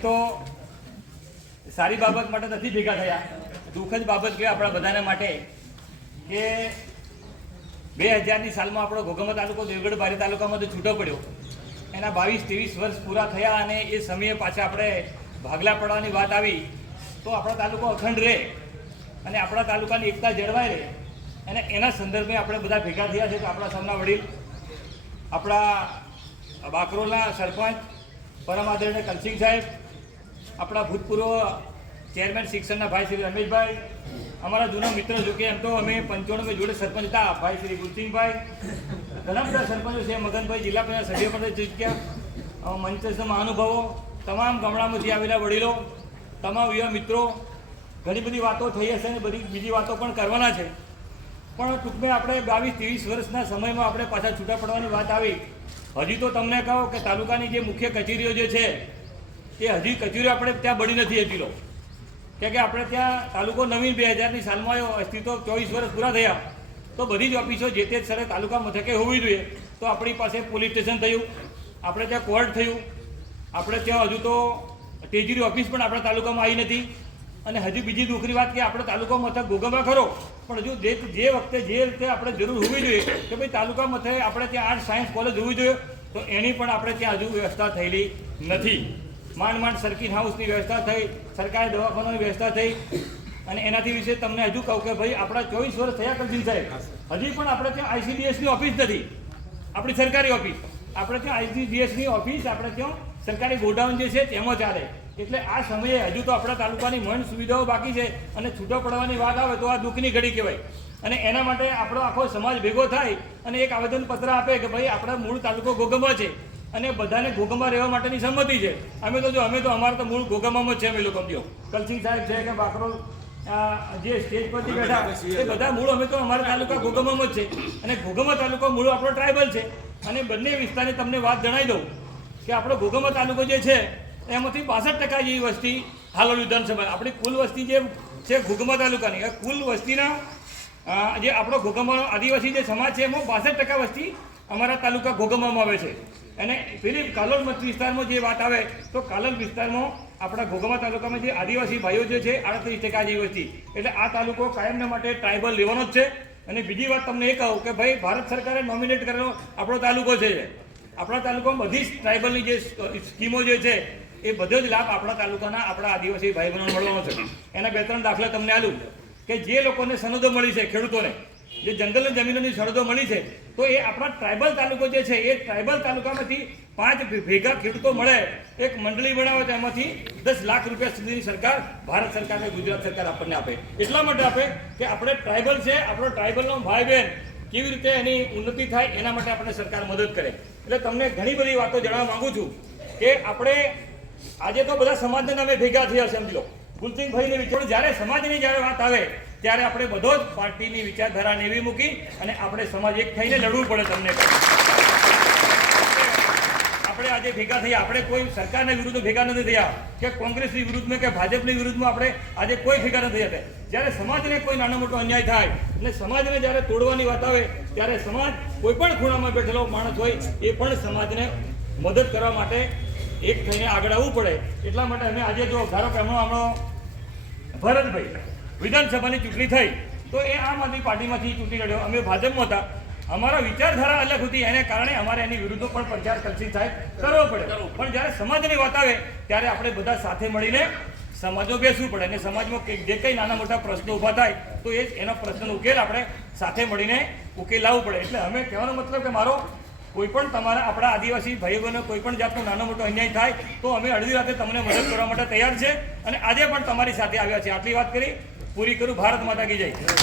તો સારી બાબત માટે નથી ભેગા થયા દુઃખદ બાબત કહેવાય આપણા બધાના માટે કે બે હજારની સાલમાં આપણો ઘોઘમા તાલુકો દેવગઢ બારી તાલુકામાંથી છૂટો પડ્યો એના બાવીસ ત્રેવીસ વર્ષ પૂરા થયા અને એ સમયે પાછા આપણે ભાગલા પડવાની વાત આવી તો આપણો તાલુકો અખંડ રહે અને આપણા તાલુકાની એકતા જળવાઈ રહે અને એના સંદર્ભે આપણે બધા ભેગા થયા છે તો આપણા સૌના વડીલ આપણા બાકરોના સરપંચ પરમ આદરણીય કલસિંહ સાહેબ આપણા ભૂતપૂર્વ ચેરમેન શિક્ષણના ભાઈ શ્રી રમેશભાઈ અમારા જૂના મિત્ર જો કે એમ તો અમે પંચોણમે જોડે સરપંચ હતા ભાઈ શ્રી ગુરસિંહભાઈ ઘણા બધા સરપંચો છે મગનભાઈ જિલ્લા પંચાયત સભ્ય પણ ચૂક્યા મંચના મહાનુભાવો તમામ ગામડામાંથી આવેલા વડીલો તમામ યુવા મિત્રો ઘણી બધી વાતો થઈ હશે અને બધી બીજી વાતો પણ કરવાના છે પણ ટૂંકમાં આપણે બાવીસ ત્રેવીસ વર્ષના સમયમાં આપણે પાછા છૂટા પડવાની વાત આવી હજી તો તમને કહો કે તાલુકાની જે મુખ્ય કચેરીઓ જે છે એ હજી કચેરીઓ આપણે ત્યાં બળી નથી એ જિલ્લો કે આપણે ત્યાં તાલુકો નવીન બે હજારની સાલમાં આવ્યો અસ્તિત્વ ચોવીસ વર્ષ પૂરા થયા તો બધી જ ઓફિસો જે તે સ્થળે તાલુકા મથકે હોવી જોઈએ તો આપણી પાસે પોલીસ સ્ટેશન થયું આપણે ત્યાં કોર્ટ થયું આપણે ત્યાં હજુ તો ટ્રેજરી ઓફિસ પણ આપણા તાલુકામાં આવી નથી અને હજી બીજી દુઃખની વાત કે આપણે તાલુકા મથક ગોગમા ખરો પણ હજુ જે જે વખતે જે રીતે આપણે જરૂર હોવી જોઈએ કે ભાઈ તાલુકા મથકે આપણે ત્યાં આર્ટ સાયન્સ કોલેજ હોવી જોઈએ તો એની પણ આપણે ત્યાં હજુ વ્યવસ્થા થયેલી નથી માંડ માંડ સર્કિટ હાઉસની વ્યવસ્થા થઈ સરકારી દવાખાનાની વ્યવસ્થા થઈ અને એનાથી વિશે તમને હજુ કહું કે ભાઈ આપણા ચોવીસ વર્ષ થયા કરજી સાહેબ હજી પણ આપણે ત્યાં આઈસીડીએસની ઓફિસ નથી આપણી સરકારી ઓફિસ આપણે ત્યાં આઈસીડીએસની ઓફિસ આપણે ત્યાં સરકારી ગોડાઉન જે છે તેમાં ચાલે એટલે આ સમયે હજુ તો આપણા તાલુકાની મન સુવિધાઓ બાકી છે અને છૂટો પડવાની વાત આવે તો આ દુઃખની ઘડી કહેવાય અને એના માટે આપણો આખો સમાજ ભેગો થાય અને એક આવેદનપત્ર આપે કે ભાઈ આપણા મૂળ તાલુકો ગોગમવા છે અને બધાને ઘોગમમાં રહેવા માટેની સંમતિ છે અમે તો જો અમે તો અમારે તો મૂળ ઘોગમામાં જ છે અમે લોકો સમજો કલસિંહ સાહેબ છે કે બાકરોલ જે સ્ટેજ પરથી બેઠા એ બધા મૂળ અમે તો અમારા તાલુકા ઘોગમામાં જ છે અને ઘોગમા તાલુકો મૂળ આપણો ટ્રાઇબલ છે અને બંને વિસ્તારની તમને વાત જણાવી દઉં કે આપણો ઘોગમા તાલુકો જે છે એમાંથી બાસઠ ટકા જેવી વસ્તી હાલોલ વિધાનસભા આપણી કુલ વસ્તી જે છે ઘોગમા તાલુકાની કુલ વસ્તીના જે આપણો ઘોગમાનો આદિવાસી જે સમાજ છે એમાં બાસઠ ટકા વસ્તી અમારા તાલુકા ઘોગમામાં આવે છે અને પેલી કાલોલ વિસ્તારમાં જે વાત આવે તો કાલોલ વિસ્તારમાં આપણા ઘોગમા તાલુકામાં જે આદિવાસી ભાઈઓ જે છે આડત્રીસ ટકા આદિવાસી એટલે આ તાલુકો કાયમને માટે ટ્રાઇબલ લેવાનો જ છે અને બીજી વાત તમને એ કહું કે ભાઈ ભારત સરકારે નોમિનેટ કરેલો આપણો તાલુકો છે આપણા તાલુકામાં બધી જ ટ્રાઇબલની જે સ્કીમો જે છે એ બધો જ લાભ આપણા તાલુકાના આપણા આદિવાસી ભાઈ બહેનો મળવાનો છે એના બે ત્રણ દાખલા તમને આલું કે જે લોકોને સનદો મળી છે ખેડૂતોને જે જંગલ જમીનોની સરહદો મળી છે તો એ આપણા ટ્રાઇબલ તાલુકો જે છે એ ટ્રાઇબલ તાલુકામાંથી પાંચ ભેગા ખેડૂતો મળે એક મંડળી બનાવે તેમાંથી દસ લાખ રૂપિયા સુધીની સરકાર ભારત સરકારને ગુજરાત સરકાર આપણને આપે એટલા માટે આપે કે આપણે ટ્રાઇબલ છે આપણો ટ્રાઇબલનો ભાઈ બહેન કેવી રીતે એની ઉન્નતિ થાય એના માટે આપણને સરકાર મદદ કરે એટલે તમને ઘણી બધી વાતો જણાવવા માગું છું કે આપણે આજે તો બધા સમાજના નામે ભેગા થયા સમજી લો કુલસિંહભાઈને વિચાર જ્યારે સમાજની જ્યારે વાત આવે ત્યારે આપણે બધો જ પાર્ટીની વિચારધારાને એવી મૂકી અને આપણે સમાજ એક થઈને લડવું પડે તમને આપણે આજે ભેગા થયા આપણે કોઈ સરકારના વિરુદ્ધ ભેગા નથી થયા કે કોંગ્રેસની વિરુદ્ધમાં કે ભાજપની વિરુદ્ધમાં આપણે આજે કોઈ ભેગા નથી થયા જ્યારે સમાજને કોઈ નાનો મોટો અન્યાય થાય અને સમાજને જ્યારે તોડવાની વાત આવે ત્યારે સમાજ કોઈ પણ ખૂણામાં બેઠેલો માણસ હોય એ પણ સમાજને મદદ કરવા માટે એક થઈને આગળ આવવું પડે એટલા માટે અમે આજે જો ધારો કે હમણાં હમણાં ભરતભાઈ વિધાનસભાની ચૂંટણી થઈ તો એ આમ આદમી પાર્ટીમાંથી ચૂંટી લડ્યો અમે ભાજપમાં હતા અમારા વિચારધારા અલગ હતી એને કારણે અમારે એની વિરુદ્ધનો પણ પ્રચાર કલસી થાય કરવો પડે પણ જ્યારે સમાજની વાત આવે ત્યારે આપણે બધા સાથે મળીને સમાજો બેસવું પડે અને સમાજમાં જે કંઈ નાના મોટા પ્રશ્નો ઊભા થાય તો એ એના પ્રશ્નનો ઉકેલ આપણે સાથે મળીને ઉકેલ લાવવો પડે એટલે અમે કહેવાનો મતલબ કે મારો કોઈ પણ તમારા આપણા આદિવાસી ભાઈઓને કોઈ પણ જાતનો નાનો મોટો અન્યાય થાય તો અમે અડધી રાતે તમને મદદ કરવા માટે તૈયાર છે અને આજે પણ તમારી સાથે આવ્યા છે આટલી વાત કરી પૂરી કરું ભારત માતા કી જાય